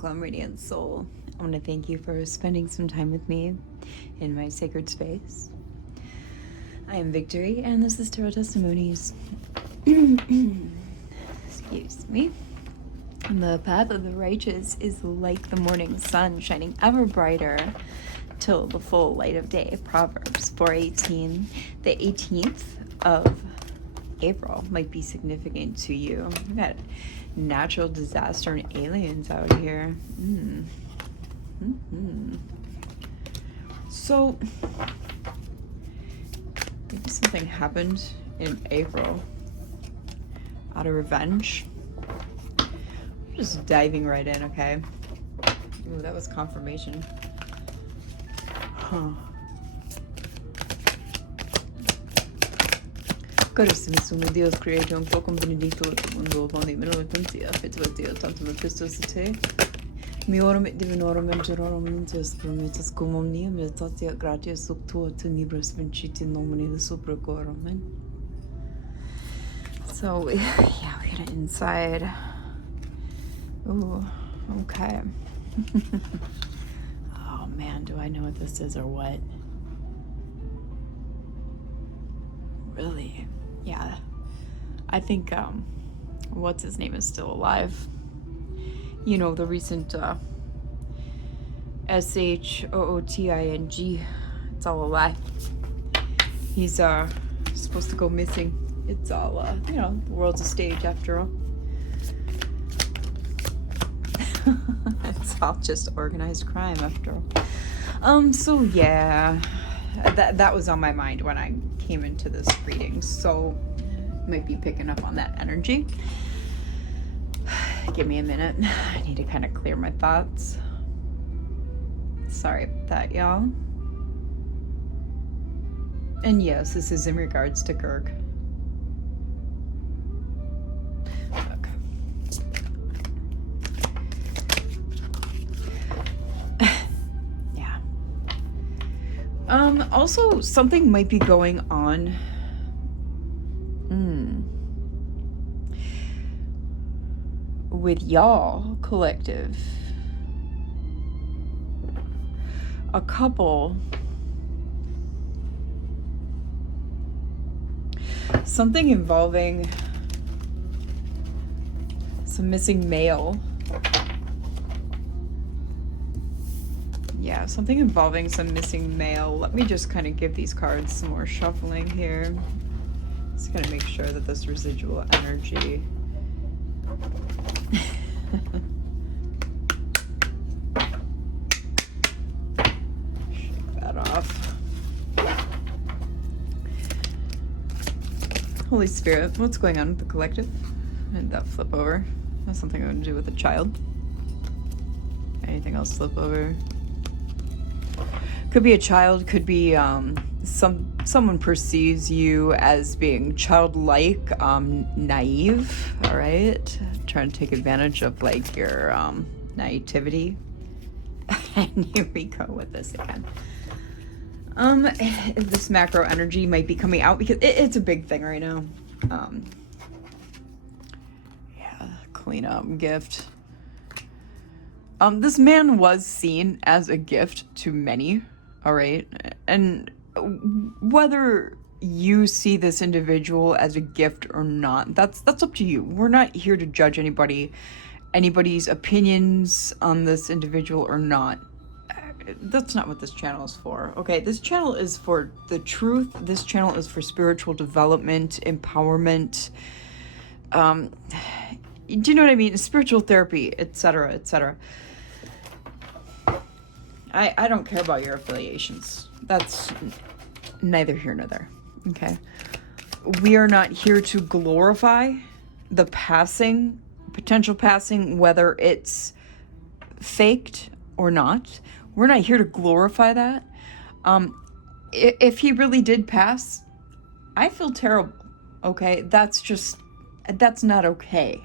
Welcome, Radiant Soul. I want to thank you for spending some time with me in my sacred space. I am Victory, and this is Tarot Testimonies. Excuse me. The path of the righteous is like the morning sun, shining ever brighter till the full light of day. Proverbs 4:18. The 18th of April might be significant to you. We've got natural disaster and aliens out here. So maybe something happened in April out of revenge. I'm just diving right in, okay? Ooh, that was confirmation. Huh. Carissimo Dios, creator un poco benedito del mundo, quando io me lo pensia, fetto Dio, tanto me Christus te. Mi orum et divinorum et gerorum mintius prometus cum omnia meditatia gratias sub tua tenebras vinciti in nomine de supracorum. Amen. So, yeah, we got it inside. Ooh, okay. Oh man, do I know what this is or what? Really? Yeah. I think, what's his name is still alive. You know, the recent, SHOOTING. It's all a lie. He's, supposed to go missing. It's all, you know, the world's a stage after all. It's all just organized crime after all. So yeah, that was on my mind when I came into this reading, so might be picking up on that energy. Give me a minute. I need to kind of clear my thoughts. Sorry about that, y'all. And yes, this is in regards to Kirk. Yeah. Also, something might be going on. With y'all collective. A couple. Something involving some missing mail. Yeah, something involving some missing mail. Let me just kind of give these cards some more shuffling here. Just gonna make sure that this residual energy shake that off. Holy Spirit, what's going on with the collective? And that flip over. That's something I'm gonna do with a child. Anything else flip over? Could be a child, could be someone perceives you as being childlike, naive, all right? Trying to take advantage of like your naivety. And here we go with this again. This macro energy might be coming out because it's a big thing right now. Yeah, clean up, gift. This man was seen as a gift to many, all right? And whether you see this individual as a gift or not, that's up to you. We're not here to judge anybody's opinions on this individual or not. That's not what this channel is for, okay? This channel is for the truth. This channel is for spiritual development, empowerment, do you know what I mean? Spiritual therapy, etc., etc. I don't care about your affiliations. That's neither here nor there, okay? We are not here to glorify the passing, potential passing, whether it's faked or not. We're not here to glorify that. If he really did pass, I feel terrible, okay? That's not okay.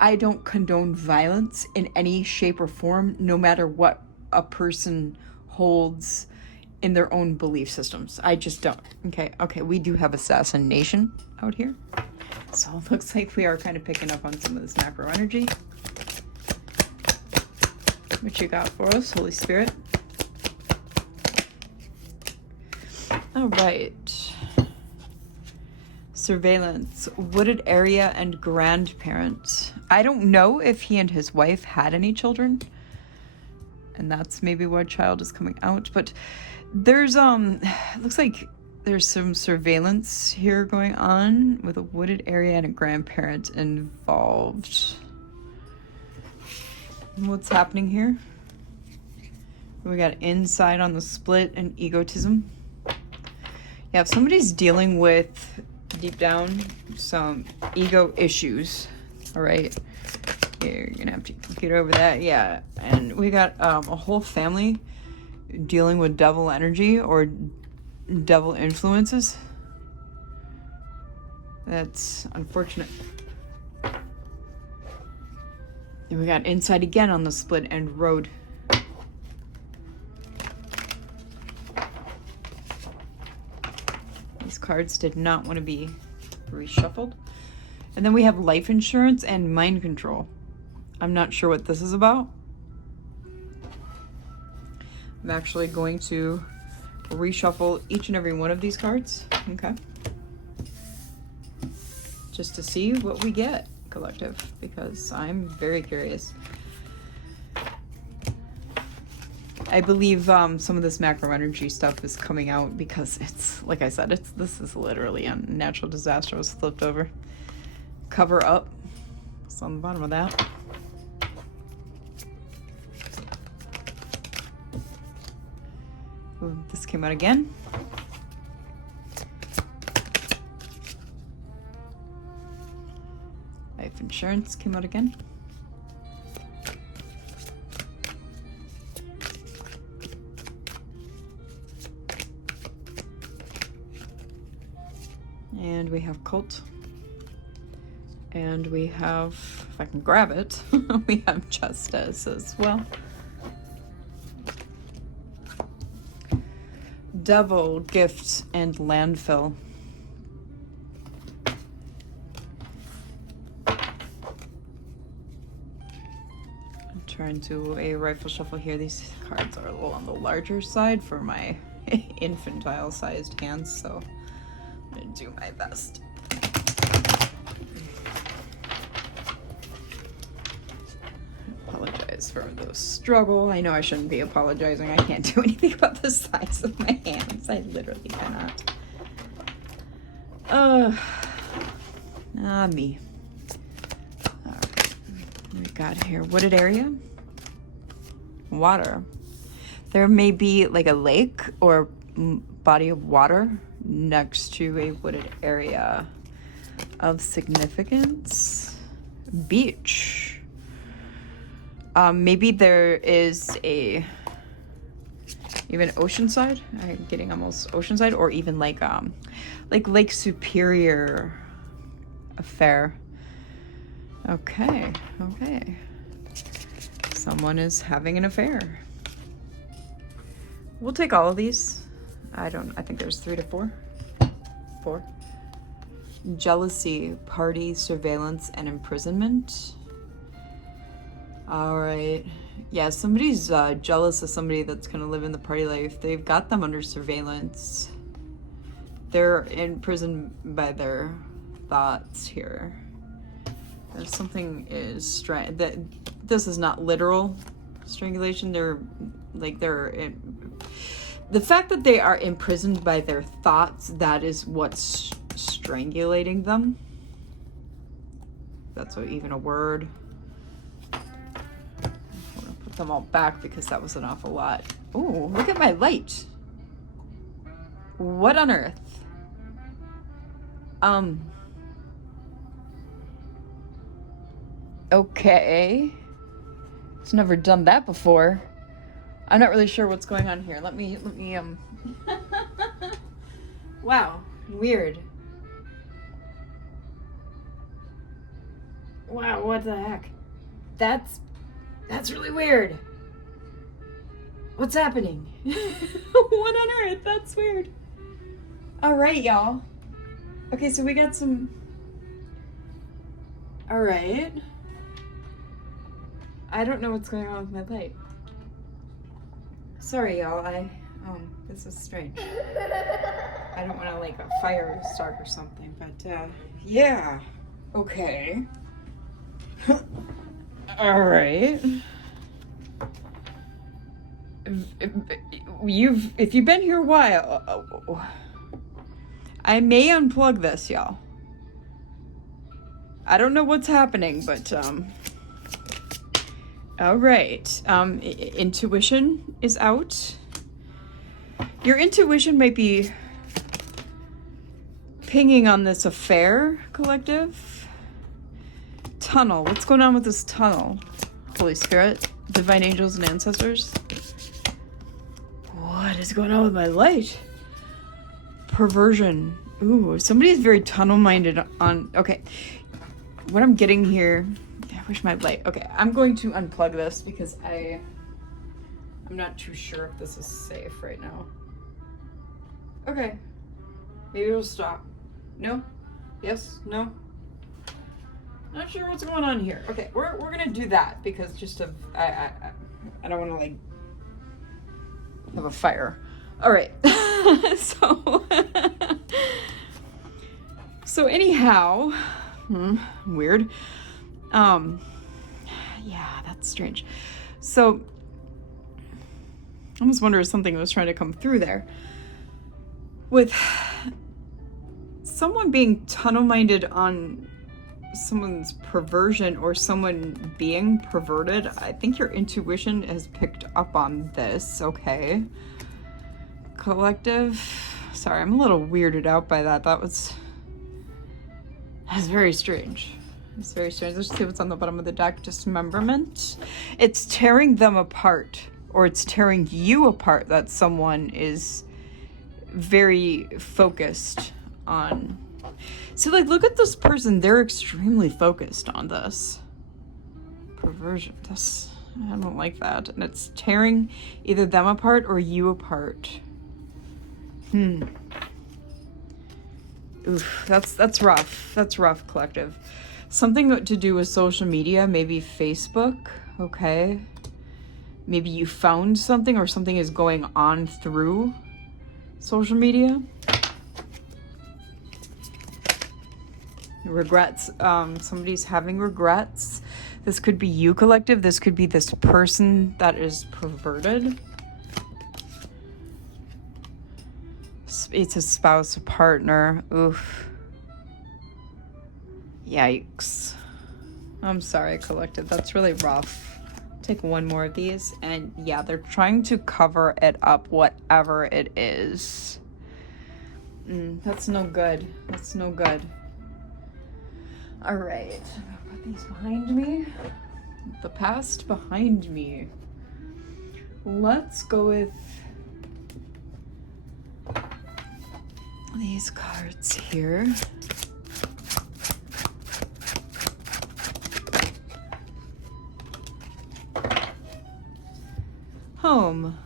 I don't condone violence in any shape or form, no matter what a person holds in their own belief systems. I just don't. Okay, we do have assassination out here. So it looks like we are kind of picking up on some of this macro energy. what you got for us, Holy Spirit. All right. Surveillance, wooded area, and grandparent. I don't know if he and his wife had any children, and that's maybe why child is coming out, but there's it looks like there's some surveillance here going on with a wooded area and a grandparent involved. What's happening here? We got insight on the split and egotism. Yeah, if somebody's dealing with, deep down, some ego issues, all right, you're gonna have to get over that. Yeah, and we got a whole family dealing with devil energy or devil influences. That's unfortunate. And we got insight again on the split end road. These cards did not want to be reshuffled. And then we have life insurance and mind control. I'm not sure what this is about. I'm actually going to reshuffle each and every one of these cards. Okay. Just to see what we get, collective, because I'm very curious. I believe some of this macro energy stuff is coming out because it's, like I said, this is literally a natural disaster was flipped over. Cover up. It's on the bottom of that. Ooh, this came out again. Life insurance came out again. And we have cult. And we have, if I can grab it, we have justice as well. Devil, gift, and landfill. I'm trying to a rifle shuffle here. These cards are a little on the larger side for my infantile sized hands, so I'm gonna do my best. Apologize for the struggle. I know I shouldn't be apologizing. I can't do anything about the size of my hands. I literally cannot. Me. All right. We got here wooded area. Water. There may be like a lake or body of water next to a wooded area of significance. Beach. Maybe there is a even oceanside. I'm getting almost oceanside, or even like Lake Superior affair. Okay. Someone is having an affair. We'll take all of these. I think there's 3 to 4. 4. Jealousy, party, surveillance, and imprisonment. All right. Yeah, somebody's jealous of somebody that's going to live in the party life. They've got them under surveillance. They're imprisoned by their thoughts here. There's something is that this is not literal strangulation. The fact that they are imprisoned by their thoughts, that is what's strangulating them. That's even a word. Them all back because that was an awful lot. Oh, look at my light. What on earth? Okay. I've never done that before. I'm not really sure what's going on here. Let me Wow, weird. Wow, what the heck? That's really weird. What's happening? What on earth? That's weird. All right, y'all. Okay, so we got some... All right. I don't know what's going on with my light. Sorry, y'all. This is strange. I don't want to like a fire start or something, but yeah. Okay. All right. If you've been here a while, I may unplug this, y'all. I don't know what's happening, but all right. Intuition is out. Your intuition might be pinging on this affair, collective. Tunnel. What's going on with this tunnel? Holy Spirit, divine angels and ancestors. What is going on with my light? Perversion. Ooh, somebody's very tunnel-minded on... Okay, what I'm getting here... I wish my light... Okay, I'm going to unplug this because I'm not too sure if this is safe right now. Okay. Maybe it'll stop. No? Yes? No? Not sure what's going on here. Okay, we're gonna do that because just of... I don't want to, like... have a fire. All right. So anyhow, weird. Yeah, that's strange. So I almost wonder if something was trying to come through there with someone being tunnel-minded on someone's perversion or someone being perverted. I think your intuition has picked up on this. Okay, collective. Sorry, I'm a little weirded out by that. That's very strange. It's very strange. Let's see what's on the bottom of the deck. Dismemberment. It's tearing them apart, or it's tearing you apart, that someone is very focused on. So, like, look at this person. They're extremely focused on this. Perversion. I don't like that. And it's tearing either them apart or you apart. Oof, that's rough. That's rough, collective. Something to do with social media, maybe Facebook, okay? Maybe you found something or something is going on through social media. Regrets. Somebody's having regrets. This could be you, collective. This could be this person that is perverted. It's a spouse, a partner. Oof. Yikes. I'm sorry, collective. That's really rough. Take one more of these. And yeah, they're trying to cover it up, whatever it is. That's no good. That's no good. All right. I'm gonna put these behind me. The past behind me. Let's go with these cards here. Home.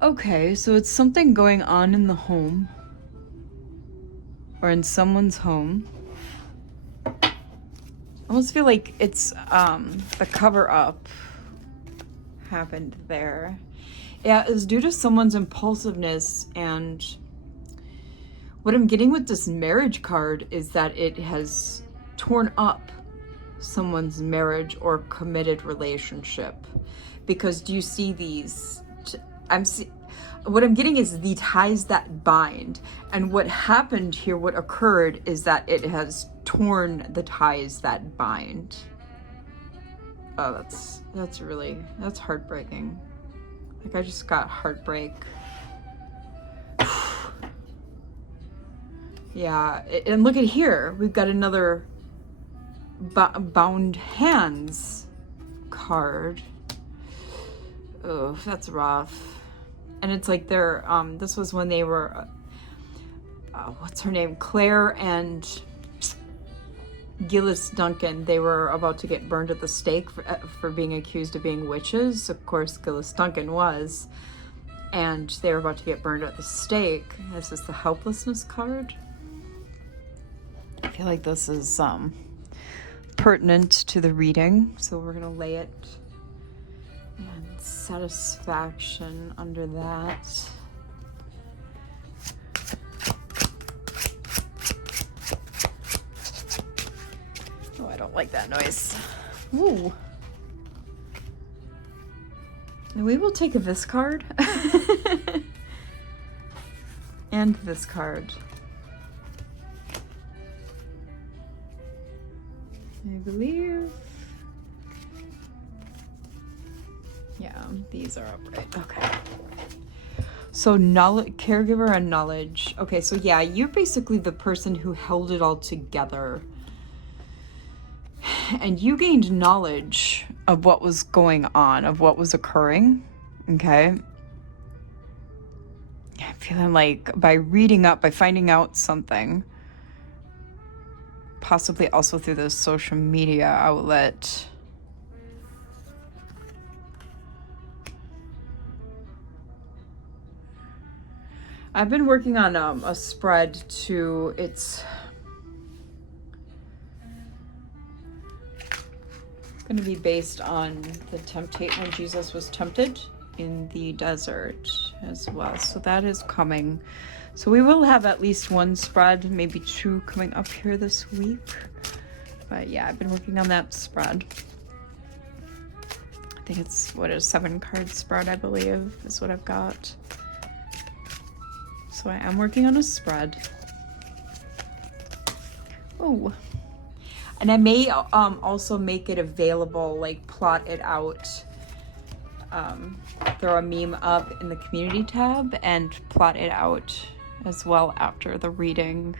Okay, so it's something going on in the home or in someone's home. I almost feel like it's the cover up happened there. Yeah, it's due to someone's impulsiveness, and what I'm getting with this marriage card is that it has torn up someone's marriage or committed relationship. Because do you see these? What I'm getting is the ties that bind. And what happened here, what occurred, is that it has torn the ties that bind. Oh, that's heartbreaking. Like, I just got heartbreak. Yeah, and look at here. We've got another bound hands card. Oh, that's rough. And it's like they're, this was when they were, what's her name? Claire and Gillis Duncan. They were about to get burned at the stake for being accused of being witches. Of course, Gillis Duncan was. And they were about to get burned at the stake. This is the helplessness card. I feel like this is pertinent to the reading. So we're going to lay it. And satisfaction under that. Oh, I don't like that noise. Ooh. We will take this card and this card. I believe. Yeah, these are upright. Okay. So knowledge, caregiver and knowledge. Okay, so yeah, you're basically the person who held it all together. And you gained knowledge of what was going on, of what was occurring. Okay. I'm feeling like by reading up, by finding out something, possibly also through the social media outlet. I've been working on a spread to, it's going to be based on the temptation when Jesus was tempted in the desert as well. So that is coming. So we will have at least one spread, maybe two coming up here this week. But yeah, I've been working on that spread. I think it's, what, a 7-card spread, I believe, is what I've got. So I am working on a spread. Oh. And I may also make it available, like plot it out, throw a meme up in the community tab and plot it out as well after the reading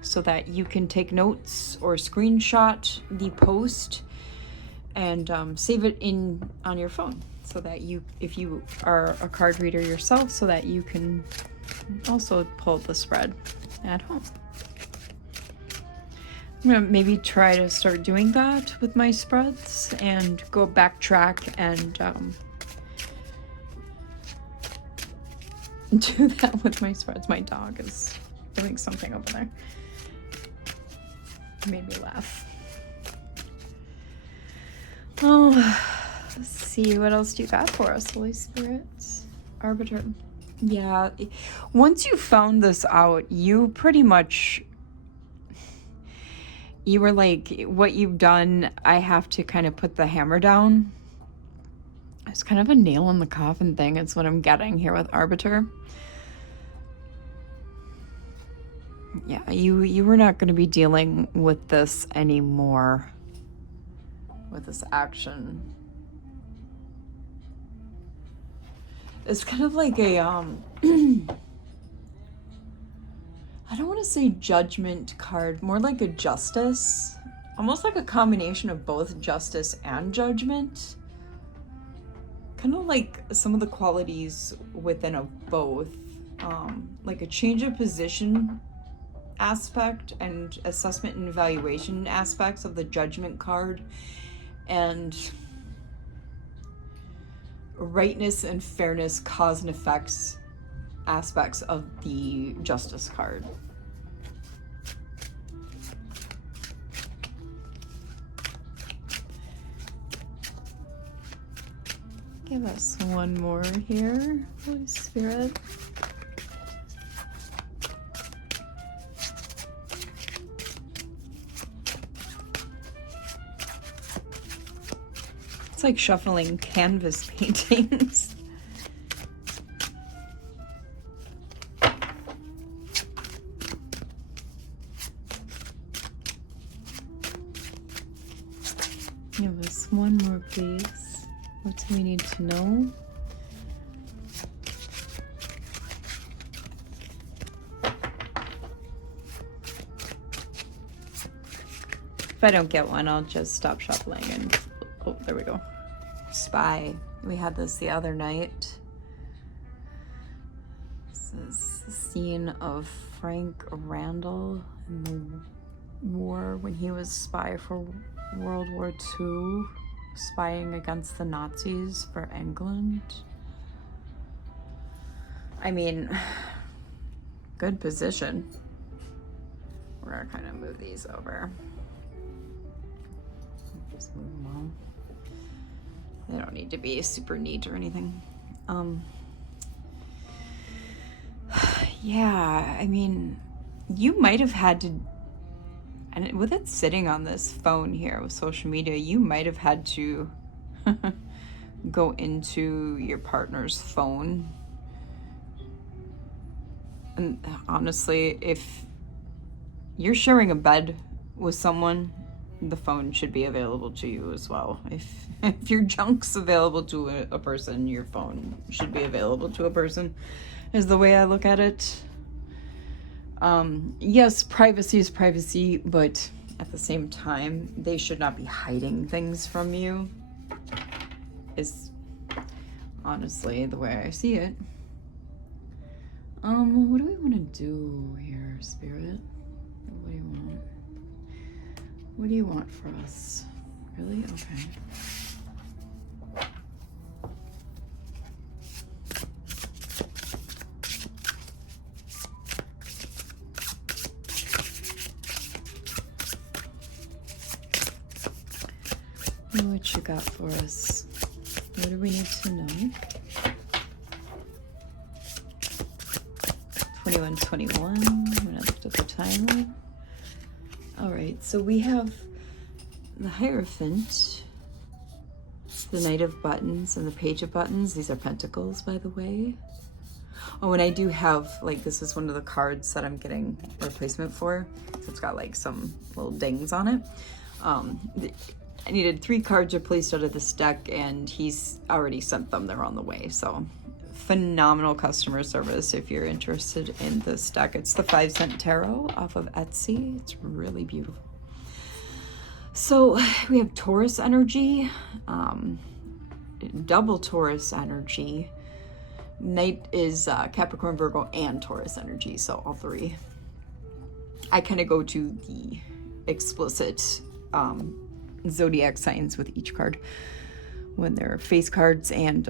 so that you can take notes or screenshot the post and save it on your phone so that you, if you are a card reader yourself, so that you can also pull the spread at home. I'm gonna maybe try to start doing that with my spreads and go backtrack and do that with my spreads. My dog is doing something over there. Made me laugh. Oh, let's see, what else do you got for us, Holy Spirits? Arbiter. Yeah, once you found this out, you pretty much, you were like, what you've done, I have to kind of put the hammer down. It's kind of a nail in the coffin thing. It's what I'm getting here with Arbiter. Yeah, you were not going to be dealing with this anymore. With this action. It's kind of like a, I don't want to say judgment card, more like a justice. Almost like a combination of both justice and judgment. Kind of like some of the qualities within of both. Like a change of position aspect and assessment and evaluation aspects of the judgment card. And rightness and fairness, cause and effects aspects of the justice card. Give us one more here, Holy Spirit. It's like shuffling canvas paintings. Give us one more, please. What do we need to know? If I don't get one, I'll just stop shuffling and, oh, there we go. Spy. We had this the other night. This is the scene of Frank Randall in the war when he was spy for World War II, spying against the Nazis for England. I mean, good position. We're gonna kind of move these over. Just move them They don't need to be super neat or anything. Yeah, I mean, you might have had to, and with it sitting on this phone here with social media, you might have had to go into your partner's phone. And honestly, if you're sharing a bed with someone, the phone should be available to you as well. If your junk's available to a person, your phone should be available to a person, is the way I look at it. Yes, privacy is privacy, but at the same time, they should not be hiding things from you, is honestly the way I see it. What do we want to do here, Spirit? What do you want? What do you want for us? Really? Okay. What you got for us? What do we need to know? 2121, when I looked at the timer. All right, so we have the Hierophant, the Knight of Buttons, and the Page of Buttons. These are pentacles, by the way. Oh, and I do have, like, this is one of the cards that I'm getting a replacement for. So it's got, like, some little dings on it. I needed 3 cards replaced out of this deck, and he's already sent them. They're on the way, so phenomenal customer service if you're interested in this deck. It's the 5-cent tarot off of Etsy. It's really beautiful. So we have Taurus energy, double Taurus energy. Knight is Capricorn, Virgo, and Taurus energy, so all 3. I kind of go to the explicit zodiac signs with each card when they're face cards and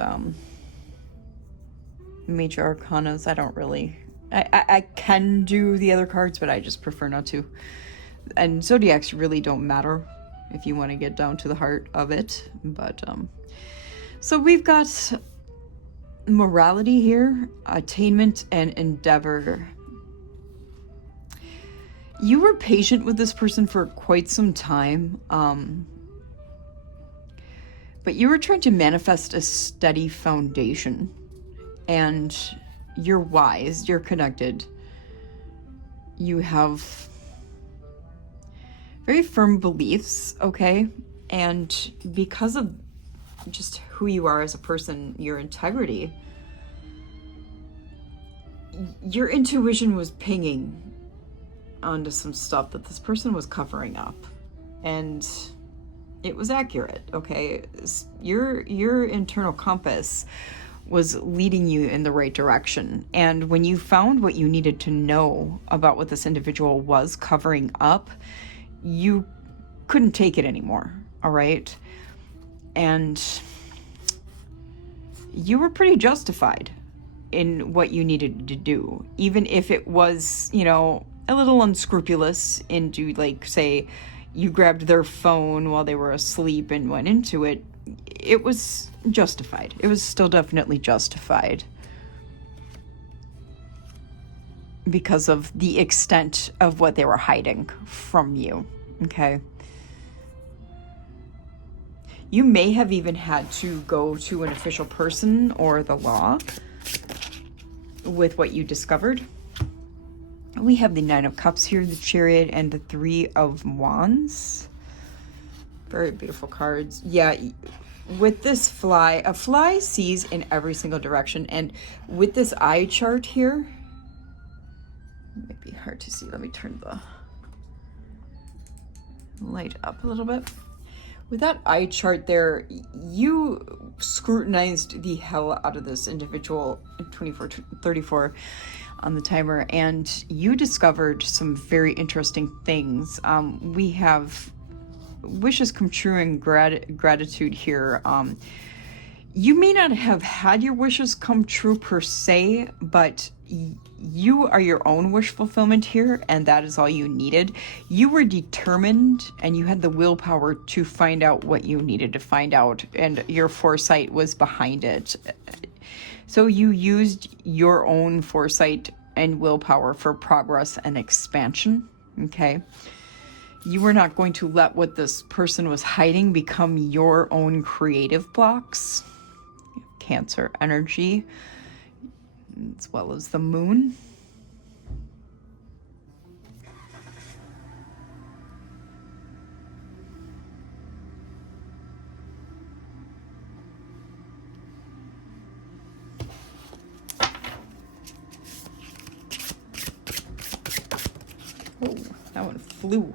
major arcanas. I don't really, I can do the other cards, but I just prefer not to. And zodiacs really don't matter if you want to get down to the heart of it. But so we've got morality here, attainment, and endeavor. You were patient with this person for quite some time, but you were trying to manifest a steady foundation, and you're wise, you're connected, you have very firm beliefs, okay? And because of just who you are as a person, your integrity, your intuition was pinging onto some stuff that this person was covering up, and it was accurate, okay? Your internal compass was leading you in the right direction, and when you found what you needed to know about what this individual was covering up, you couldn't take it anymore, all right? And you were pretty justified in what you needed to do, even if it was, you know, a little unscrupulous into, like, say, you grabbed their phone while they were asleep and went into it. It was justified. It was still definitely justified because of the extent of what they were hiding from you, okay? You may have even had to go to an official person or the law with what you discovered. We have the 9 of Cups here, the Chariot, and the 3 of Wands. Very beautiful cards. Yeah, with this fly, a fly sees in every single direction. And with this eye chart here, it might be hard to see. Let me turn the light up a little bit. With that eye chart there, you scrutinized the hell out of this individual, 2434 on the timer, and you discovered some very interesting things. We have wishes come true and gratitude here. You may not have had your wishes come true per se, but you are your own wish fulfillment here, and that is all you needed. You were determined, and you had the willpower to find out what you needed to find out, and your foresight was behind it. So you used your own foresight and willpower for progress and expansion, okay? You were not going to let what this person was hiding become your own creative blocks. Cancer energy, as well as the moon. Oh, that one flew.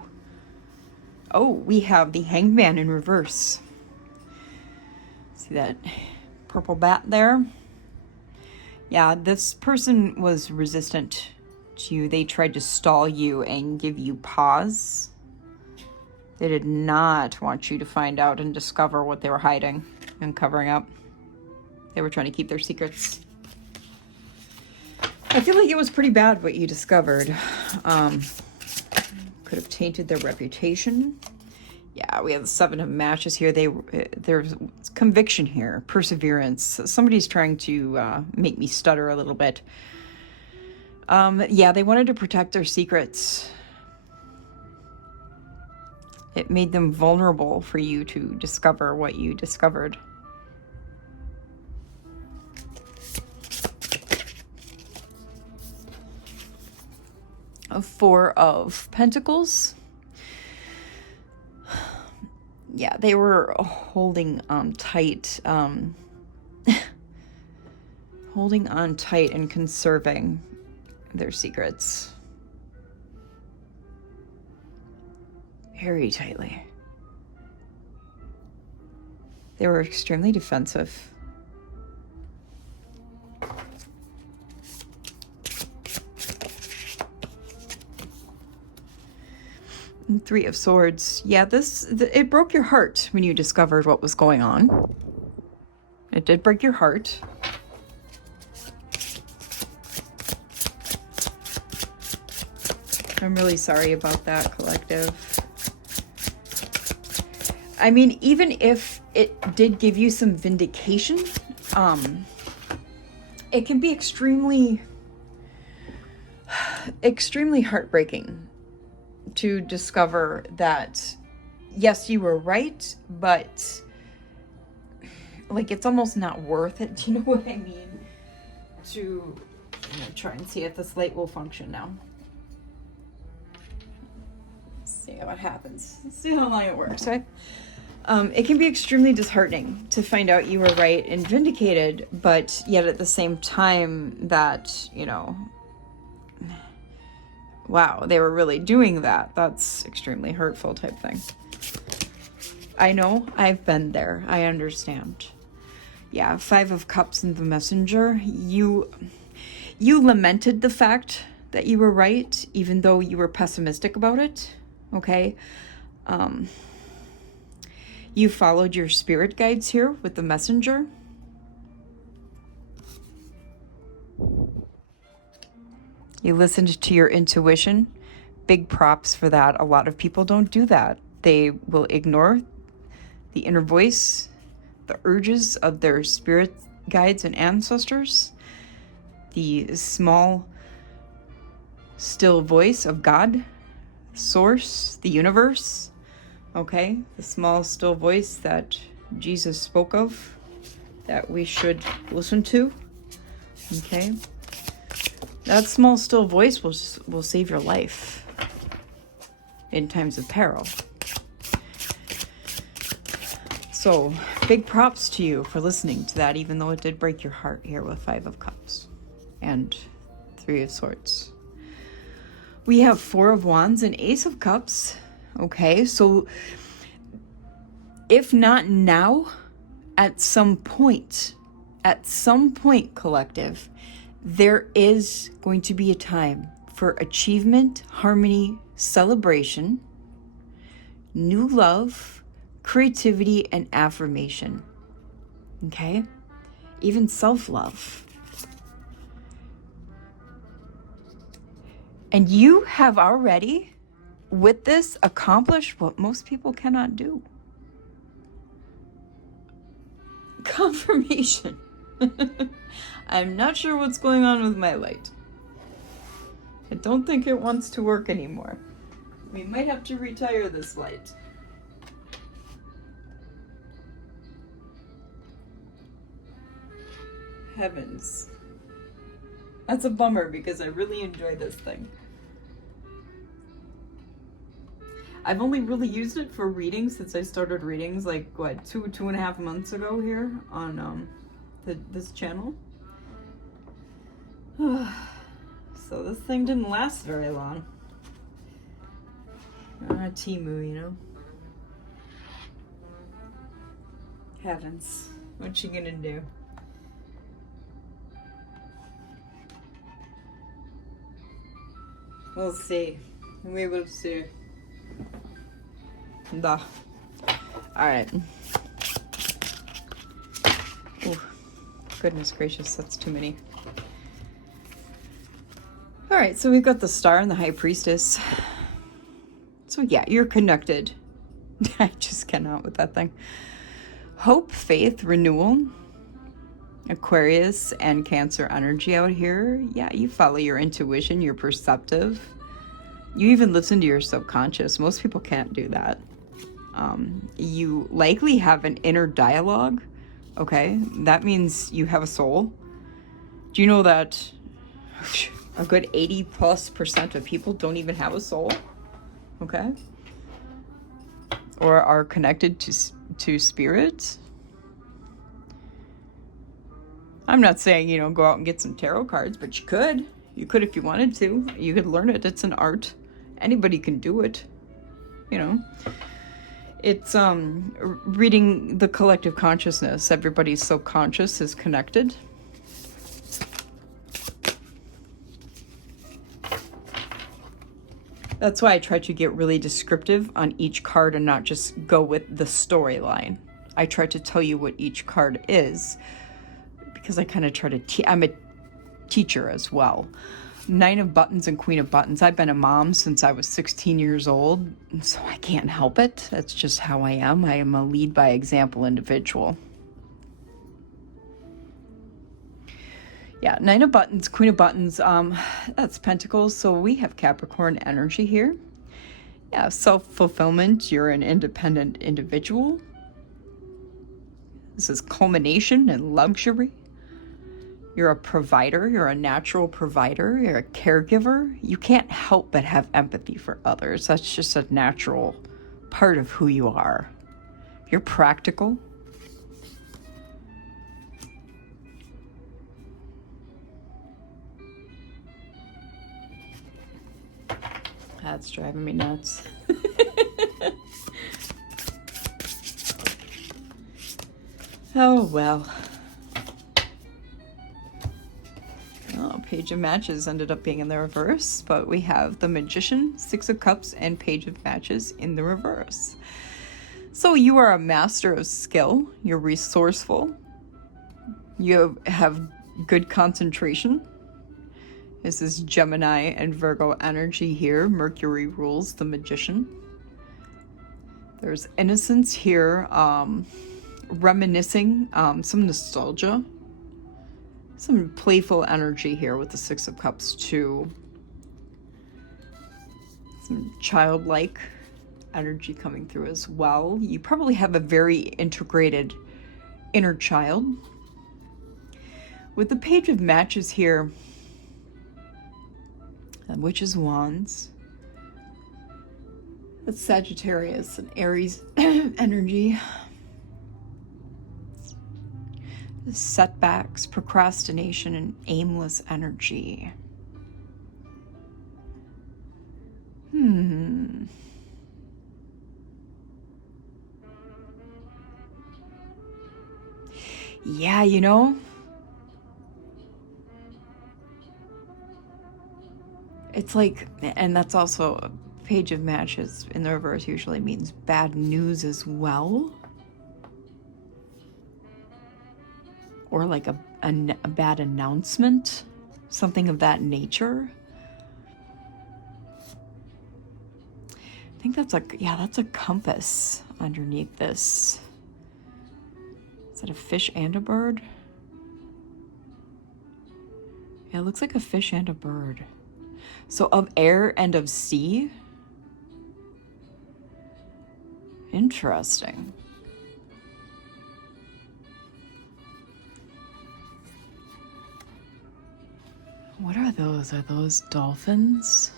Oh, we have the Hangman in reverse. See that purple bat there? Yeah, this person was resistant to you. They tried to stall you and give you pause. They did not want you to find out and discover what they were hiding and covering up. They were trying to keep their secrets. I feel like it was pretty bad what you discovered. Could have tainted their reputation. Yeah, we have the 7 of matches here. There's conviction here, perseverance. Somebody's trying to make me stutter a little bit. Yeah, they wanted to protect their secrets. It made them vulnerable for you to discover what you discovered. A 4 of Pentacles. Yeah, they were holding tight, holding on tight and conserving their secrets. Very tightly. They were extremely defensive. And 3 of Swords. Yeah, it broke your heart when you discovered what was going on. It did break your heart. I'm really sorry about that, collective. I mean, even if it did give you some vindication, it can be extremely heartbreaking to discover that, yes, you were right, but like, it's almost not worth it. Do you know what I mean? I'm gonna try and see if this light will function now. Let's see what happens. Let's see how long it works, right? It can be extremely disheartening to find out you were right and vindicated, but yet at the same time that, you know, wow, they were really doing that. That's extremely hurtful type thing. I know, I've been there. I understand. Yeah, 5 of Cups in the Messenger. You lamented the fact that you were right, even though you were pessimistic about it. Okay? You followed your spirit guides here with the Messenger. You listened to your intuition. Big props for that. A lot of people don't do that. They will ignore the inner voice, the urges of their spirit guides and ancestors, the small, still voice of God, Source, the universe, okay? The small, still voice that Jesus spoke of, that we should listen to, okay? That small, still voice will save your life in times of peril. So, big props to you for listening to that, even though it did break your heart here with 5 of Cups and 3 of Swords. We have 4 of Wands and Ace of Cups. Okay, so if not now, at some point, collective, there is going to be a time for achievement, harmony, celebration, new love, creativity, and affirmation. Okay? Even self-love. And you have already, with this, accomplished what most people cannot do. Confirmation. I'm not sure what's going on with my light. I don't think it wants to work anymore. We might have to retire this light. Heavens. That's a bummer because I really enjoy this thing. I've only really used it for readings since I started readings like, what, two and a half months ago here on this channel. So this thing didn't last very long. Timu, you know. Heavens. What you gonna do? We'll see. We will see. Duh. Alright. Oh, goodness gracious, that's too many. Alright, so we've got the star and the high priestess. So yeah, you're connected. I just cannot with that thing. Hope, faith, renewal. Aquarius and Cancer energy out here. Yeah, you follow your intuition, you're perceptive. You even listen to your subconscious. Most people can't do that. You likely have an inner dialogue. Okay, that means you have a soul. Do you know that a good 80+% of people don't even have a soul? Okay, or are connected to spirit. I'm not saying, you know, go out and get some tarot cards, but you could. You could if you wanted to. You could learn it. It's an art. Anybody can do it. You know. It's reading the collective consciousness. Everybody's subconscious is connected. That's why I try to get really descriptive on each card and not just go with the storyline. I try to tell you what each card is because I kind of try to I'm a teacher as well. 9 of Buttons and Queen of Buttons. I've been a mom since I was 16 years old, so I can't help it. That's just how I am. I am a lead by example individual. Yeah, 9 of Buttons, Queen of Buttons, that's Pentacles, so we have Capricorn energy here. Yeah, self-fulfillment, you're an independent individual. This is culmination and luxury. You're a provider, you're a natural provider, you're a caregiver. You can't help but have empathy for others. That's just a natural part of who you are. You're practical. That's driving me nuts. Oh, well. Page of Matches ended up being in the reverse, but we have the Magician, 6 of Cups, and Page of Matches in the reverse. So you are a master of skill. You're resourceful. You have good concentration. This is Gemini and Virgo energy here. Mercury rules the Magician. There's innocence here, reminiscing, some nostalgia. Some playful energy here with the 6 of Cups too. Some childlike energy coming through as well. You probably have a very integrated inner child. With the Page of Matches here, and Witch's Wands. That's Sagittarius and Aries energy. Setbacks, procrastination, and aimless energy. Yeah, you know, it's like, and that's also a Page of Matches in the reverse usually means bad news as well. or like a bad announcement, something of that nature. I think that's that's a compass underneath this. Is it a fish and a bird? Yeah, it looks like a fish and a bird. So of air and of sea? Interesting. What are those? Are those dolphins?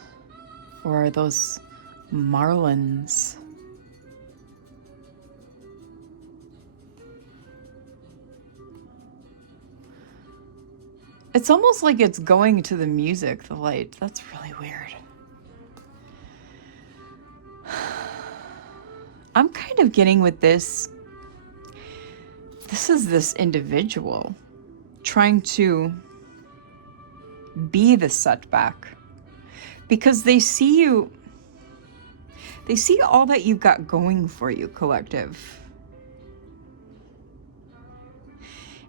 Or are those marlins? It's almost like it's going to the music, the light. That's really weird. I'm kind of getting with this. This is this individual trying to be the setback because they see you. They see all that you've got going for you, collective.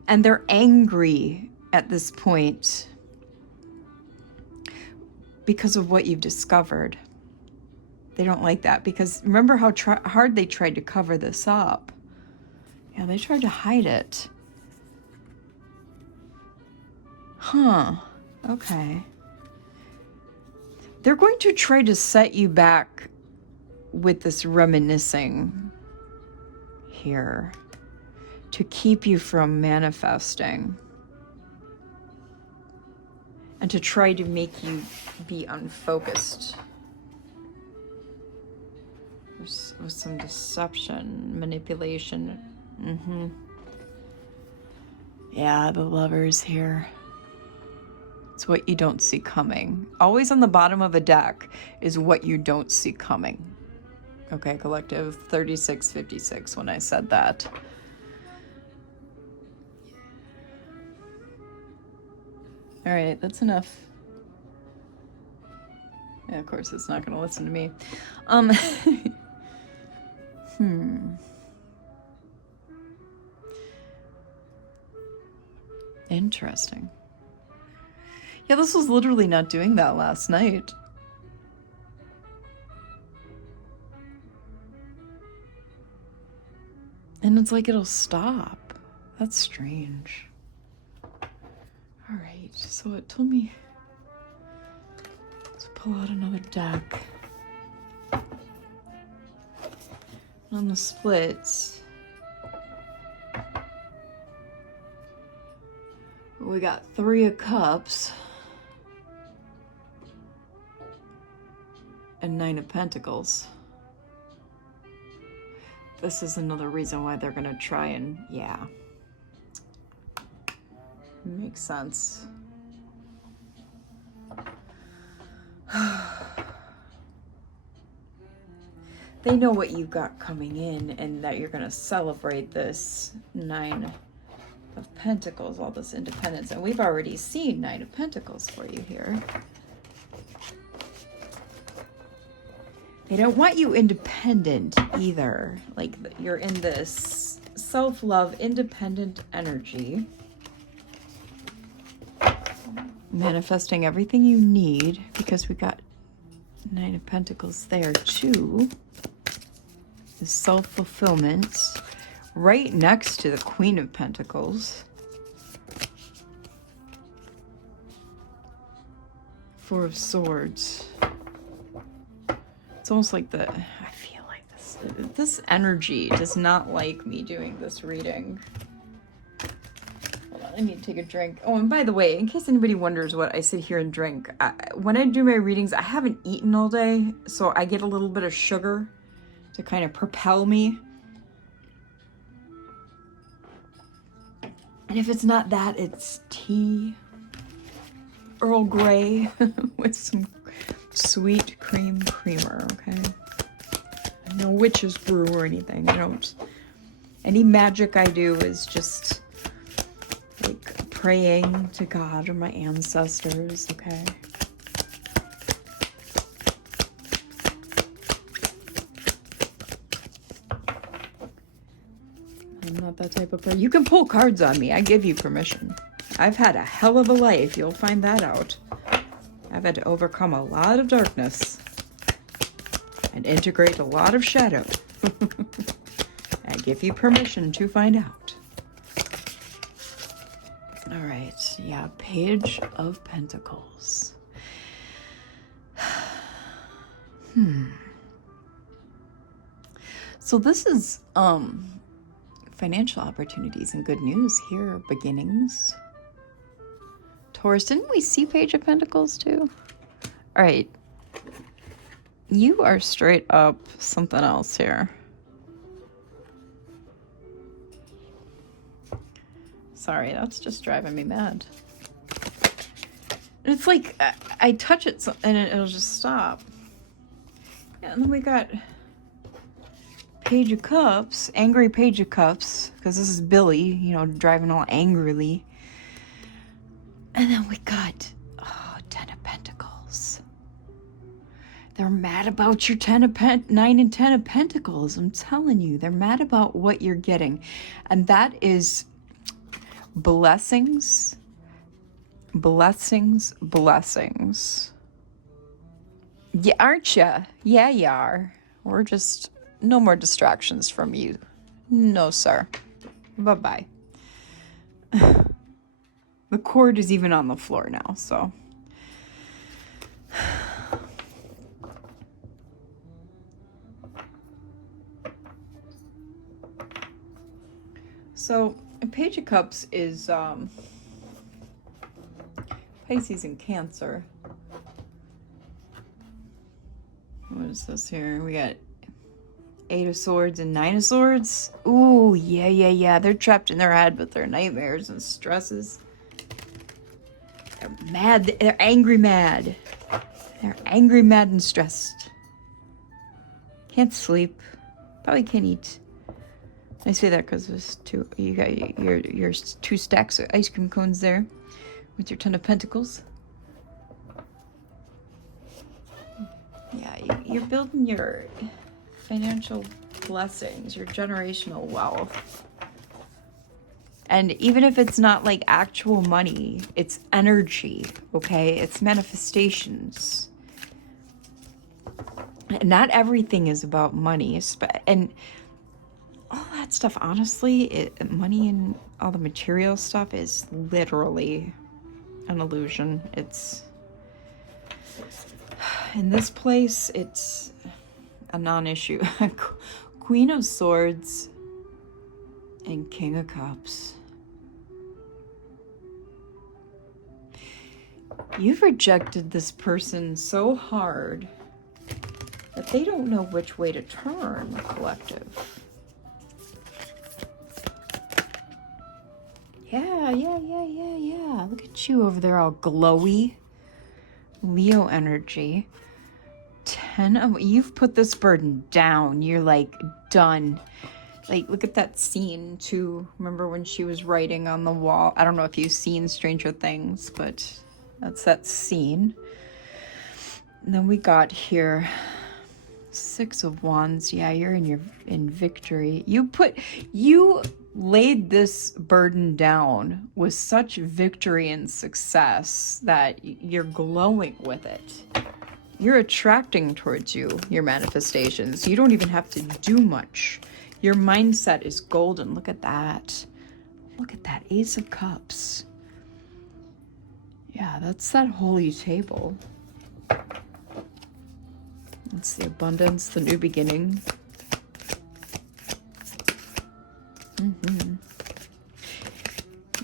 And they're angry at this point because of what you've discovered. They don't like that because remember how hard they tried to cover this up. Yeah, they tried to hide it. Huh. Okay. They're going to try to set you back with this reminiscing here to keep you from manifesting and to try to make you be unfocused. With some deception, manipulation. Yeah, the Lovers here. It's what you don't see coming. Always on the bottom of a deck is what you don't see coming. Okay, collective, 3656 when I said that. All right, that's enough. Yeah, of course, it's not going to listen to me. Interesting. Yeah, this was literally not doing that last night. And it's like it'll stop. That's strange. All right, so it told me to pull out another deck. On the splits, we got 3 of Cups and 9 of Pentacles. This is another reason why they're gonna try and, yeah. Makes sense. They know what you've got coming in and that you're gonna celebrate this 9 of Pentacles, all this independence. And we've already seen 9 of Pentacles for you here. They don't want you independent either. Like you're in this self-love, independent energy. Manifesting everything you need because we got 9 of Pentacles there too. The self-fulfillment right next to the Queen of Pentacles. 4 of Swords. It's almost like I feel like this energy does not like me doing this reading. Hold on, I need to take a drink. Oh, and by the way, in case anybody wonders what I sit here and drink, when I do my readings, I haven't eaten all day, so I get a little bit of sugar to kind of propel me. And if it's not that, it's tea, Earl Grey with some sweet cream creamer, okay? No witch's brew or anything. I don't. Any magic I do is just like praying to God or my ancestors, okay? I'm not not that type of person. You can pull cards on me. I give you permission. I've had a hell of a life. You'll find that out. I've had to overcome a lot of darkness and integrate a lot of shadow. I give you permission to find out. All right. Yeah. Page of Pentacles. So this is financial opportunities and good news here, beginnings. Taurus, didn't we see Page of Pentacles too? All right. You are straight up something else here. Sorry, that's just driving me mad. It's like I touch it and it'll just stop. Yeah, and then we got Page of Cups, angry Page of Cups, because this is Billy, you know, driving all angrily. And then we got, Ten of Pentacles. They're mad about your 9 and 10 of Pentacles. I'm telling you, they're mad about what you're getting. And that is blessings, blessings, blessings. Yeah, aren't ya? Yeah, you are. We're just, no more distractions from you. No, sir. Bye-bye. The cord is even on the floor now, so. So, a Page of Cups is Pisces and Cancer. What is this here? We got 8 of Swords and 9 of Swords. Ooh, yeah. They're trapped in their head with their nightmares and stresses. They're mad. They're angry mad. They're angry, mad, and stressed. Can't sleep. Probably can't eat. I say that because there's two. You got your 2 stacks of ice cream cones there, with your 10 of Pentacles. Yeah, you're building your financial blessings, your generational wealth. And even if it's not like actual money, it's energy, okay? It's manifestations. Not everything is about money. And all that stuff, honestly, money and all the material stuff is literally an illusion. It's, in this place, it's a non-issue. Queen of Swords and King of Cups. You've rejected this person so hard that they don't know which way to turn, collective. Yeah. Look at you over there all glowy. Leo energy. 10 of, you've put this burden down. You're like done. Like, look at that scene too. Remember when she was writing on the wall? I don't know if you've seen Stranger Things, but that's that scene. And then we got here 6 of Wands. Yeah, you're in victory. You laid this burden down with such victory and success that you're glowing with it. You're attracting towards you your manifestations. You don't even have to do much. Your mindset is golden. Look at that. Look at that Ace of Cups. Yeah, that's that holy table. It's the abundance, the new beginning.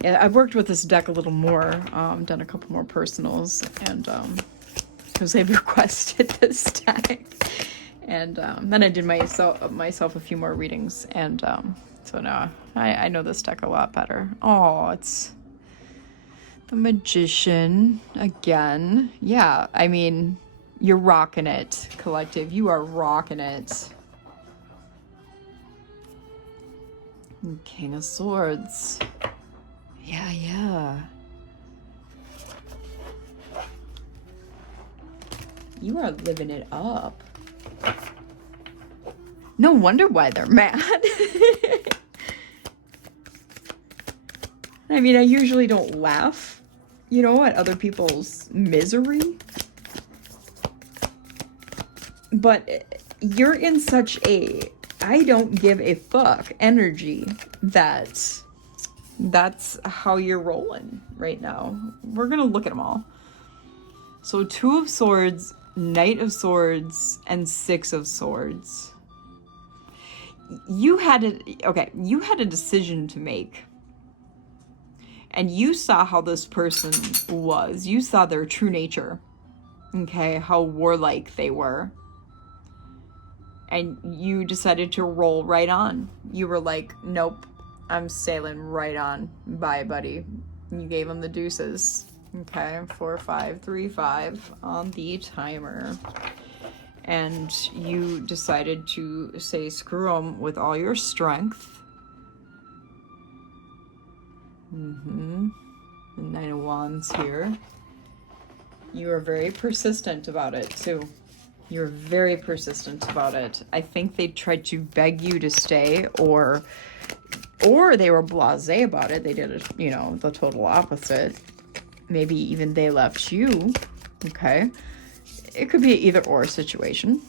Yeah, I've worked with this deck a little more, done a couple more personals, and because they've requested this deck, and then I did myself a few more readings, and so now I know this deck a lot better. Oh, it's the Magician again. Yeah, I mean, you're rocking it, collective. You are rocking it. King of Swords. Yeah. You are living it up. No wonder why they're mad. I mean, I usually don't laugh, you know, at other people's misery. But you're in such a I don't give a fuck energy that that's how you're rolling right now. We're going to look at them all. So 2 of Swords, Knight of Swords, and 6 of Swords. You had a decision to make. And you saw how this person was. You saw their true nature. Okay, how warlike they were. And you decided to roll right on. You were like, nope, I'm sailing right on. Bye, buddy. You gave him the deuces. Okay, 4, 5, 3, 5 on the timer. And you decided to say screw 'em with all your strength. The 9 of Wands here. You are very persistent about it, too. You're very persistent about it. I think they tried to beg you to stay, or they were blasé about it. They did it, you know, the total opposite. Maybe even they left you. Okay. It could be an either or situation.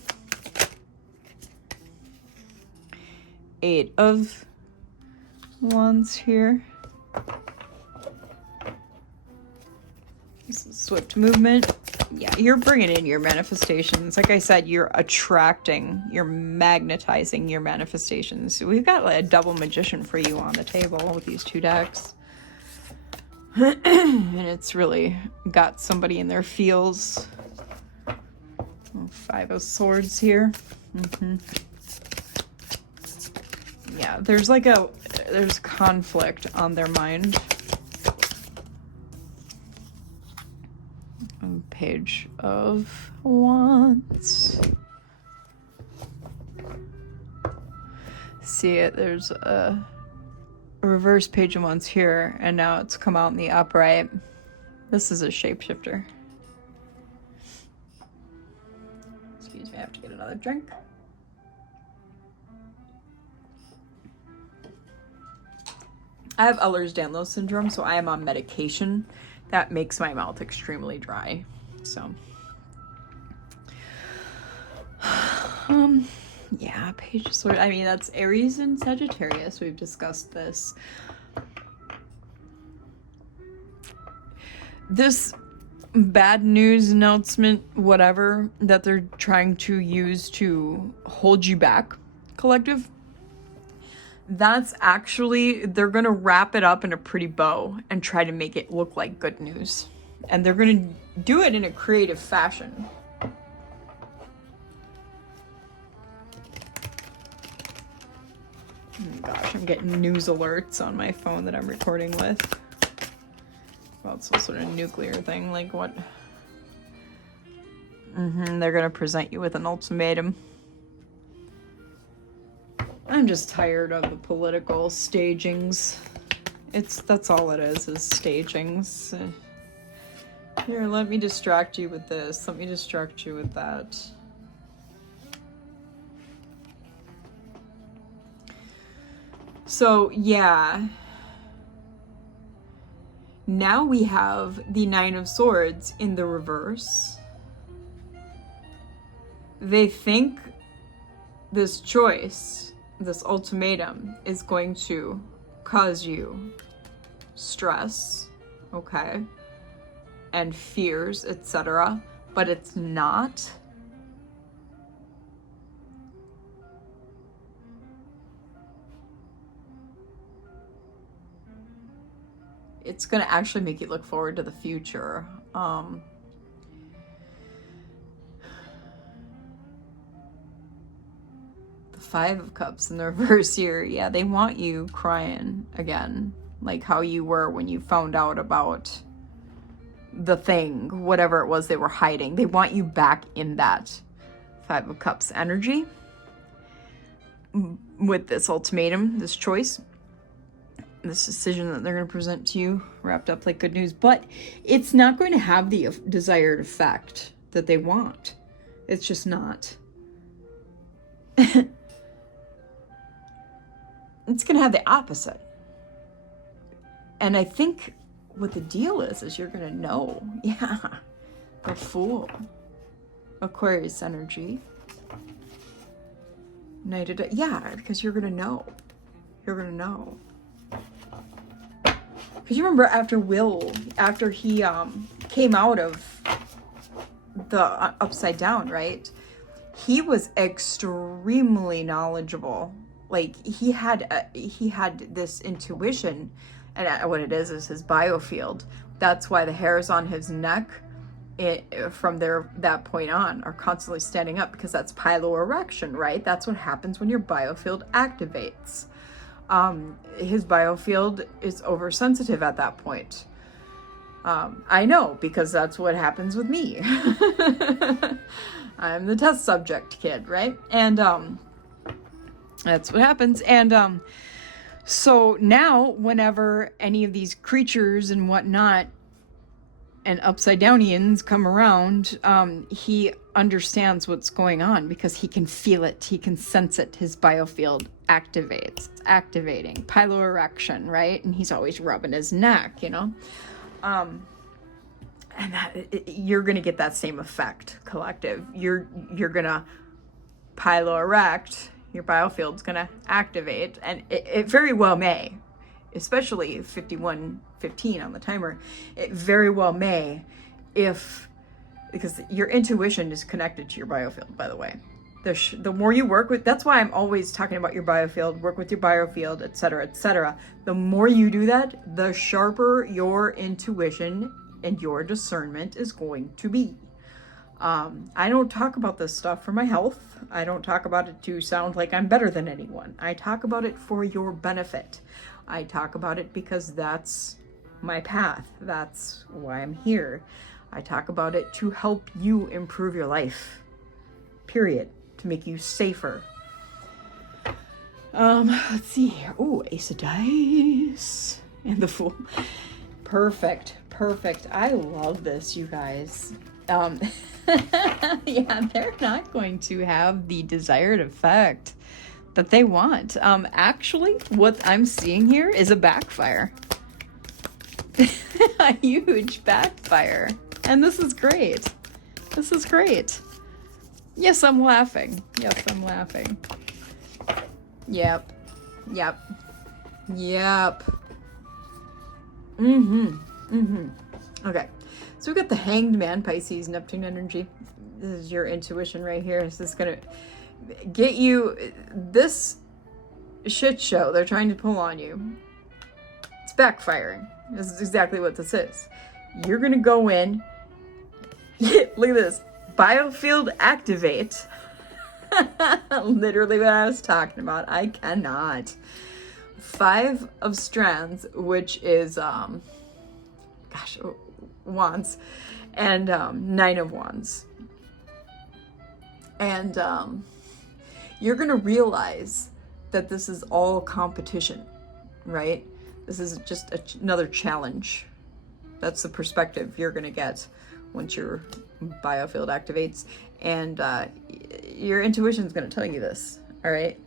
8 of Wands here. This is swift movement. Yeah, you're bringing in your manifestations. Like I said, you're attracting, you're magnetizing your manifestations. So we've got like a double magician for you on the table with these 2 decks. And it's really got somebody in their feels. 5 of Swords here. Yeah, there's conflict on their mind. Page of Wands. See it, there's a reverse Page of Wands here, and now it's come out in the upright. This is a shapeshifter. Excuse me, I have to get another drink. I have Ehlers-Danlos syndrome, so I am on medication. That makes my mouth extremely dry. So, yeah, Page of Swords. I mean, that's Aries and Sagittarius. We've discussed this. This bad news announcement, whatever, that they're trying to use to hold you back, collective, that's actually, they're going to wrap it up in a pretty bow and try to make it look like good news. And they're going to do it in a creative fashion. Oh gosh, I'm getting news alerts on my phone that I'm recording with. About some sort of nuclear thing, like what? They're going to present you with an ultimatum. I'm just tired of the political stagings. That's all it is stagings. Here, let me distract you with this. Let me distract you with that. So, yeah. Now we have the 9 of Swords in the reverse. They think this choice, this ultimatum, is going to cause you stress, okay, and fears, etc., but it's not. It's going to actually make you look forward to the future. The 5 of Cups in the reverse here. Yeah, they want you crying again, like how you were when you found out about the thing, whatever it was they were hiding. They want you back in that 5 of Cups energy with this ultimatum, this choice, this decision that they're going to present to you, wrapped up like good news. But it's not going to have the desired effect that they want. It's just not. It's going to have the opposite. And I think what the deal is you're going to know. Yeah. The Fool. Aquarius energy. Knight of yeah, because you're going to know. You're going to know. Because you remember after he came out of the upside down, right? He was extremely knowledgeable. Like he had this intuition, and what it is his biofield. That's why the hairs on his neck, from that point on, are constantly standing up, because that's piloerection, right? That's what happens when your biofield activates. His biofield is oversensitive at that point. I know, because that's what happens with me. I'm the test subject kid, right? And that's what happens. And so now, whenever any of these creatures and whatnot and upside downians come around, he understands what's going on, because he can feel it, he can sense it. His biofield activates, it's activating piloerection, right? And he's always rubbing his neck, you know. And you're gonna get that same effect, collective. You're gonna piloerect, your biofield's gonna activate, and it very well may, especially 51:15 on the timer. It very well may, because your intuition is connected to your biofield, by the way. The more you work with, that's why I'm always talking about your biofield, work with your biofield, etc., etc. The more you do that, the sharper your intuition and your discernment is going to be. I don't talk about this stuff for my health. I don't talk about it to sound like I'm better than anyone. I talk about it for your benefit. I talk about it because that's my path. That's why I'm here. I talk about it to help you improve your life. Period. To make you safer. Let's see here. Oh, Ace of Dice. And the Fool. Perfect. I love this, you guys. Yeah, they're not going to have the desired effect that they want. Actually, what I'm seeing here is a backfire. A huge backfire. And this is great. This is great. Yes, I'm laughing. Yes, I'm laughing. Yep. Okay. So we've got the Hanged Man, Pisces, Neptune energy. This is your intuition right here. This is going to get you this shit show they're trying to pull on you. It's backfiring. This is exactly what this is. You're going to go in. Look at this. Biofield activate. Literally what I was talking about. I cannot. 5 of Strands, which is Wands, and 9 of Wands. And you're gonna realize that this is all competition, right? This is just another challenge. That's the perspective you're gonna get once your biofield activates, and your intuition is going to tell you this. All right,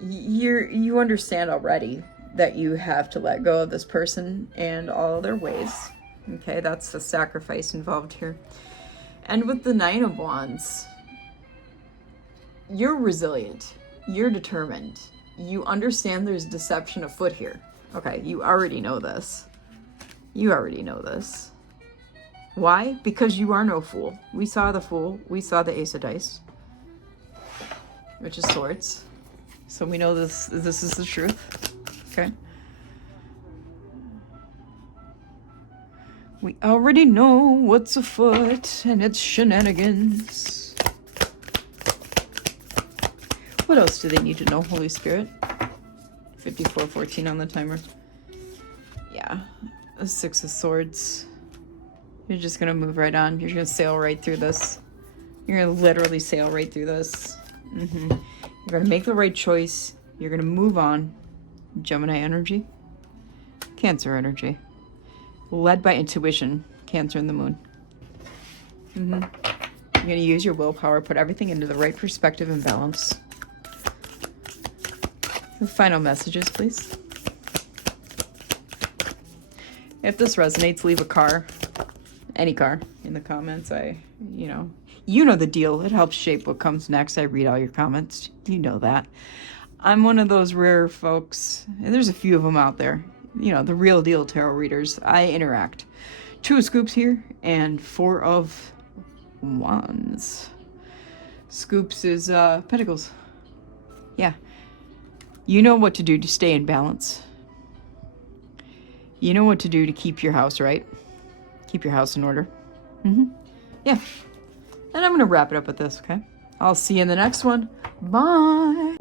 you understand already that you have to let go of this person and all their ways. Okay, that's the sacrifice involved here. And with the 9 of Wands, you're resilient, you're determined, you understand there's deception afoot here. Okay, you already know this. Why? Because you are no fool. We saw the Fool. We saw the Ace of Dice, which is Swords. So we know this is the truth. Okay. We already know what's afoot, and it's shenanigans. What else do they need to know, Holy Spirit? 54:14 on the timer. Yeah. A 6 of Swords. You're just going to move right on. You're going to sail right through this. You're going to literally sail right through this. You're going to make the right choice. You're going to move on. Gemini energy. Cancer energy. Led by intuition. Cancer in the Moon. You're going to use your willpower. Put everything into the right perspective and balance. The final messages, please. If this resonates, leave a car, any car, in the comments. You know the deal. It helps shape what comes next. I read all your comments. You know that. I'm one of those rare folks, and there's a few of them out there, the real deal tarot readers. I interact. 2 of scoops here, and 4 of wands. Scoops is pentacles. Yeah. You know what to do to stay in balance. You know what to do to keep your house right. Keep your house in order. Yeah. And I'm going to wrap it up with this, okay? I'll see you in the next one. Bye.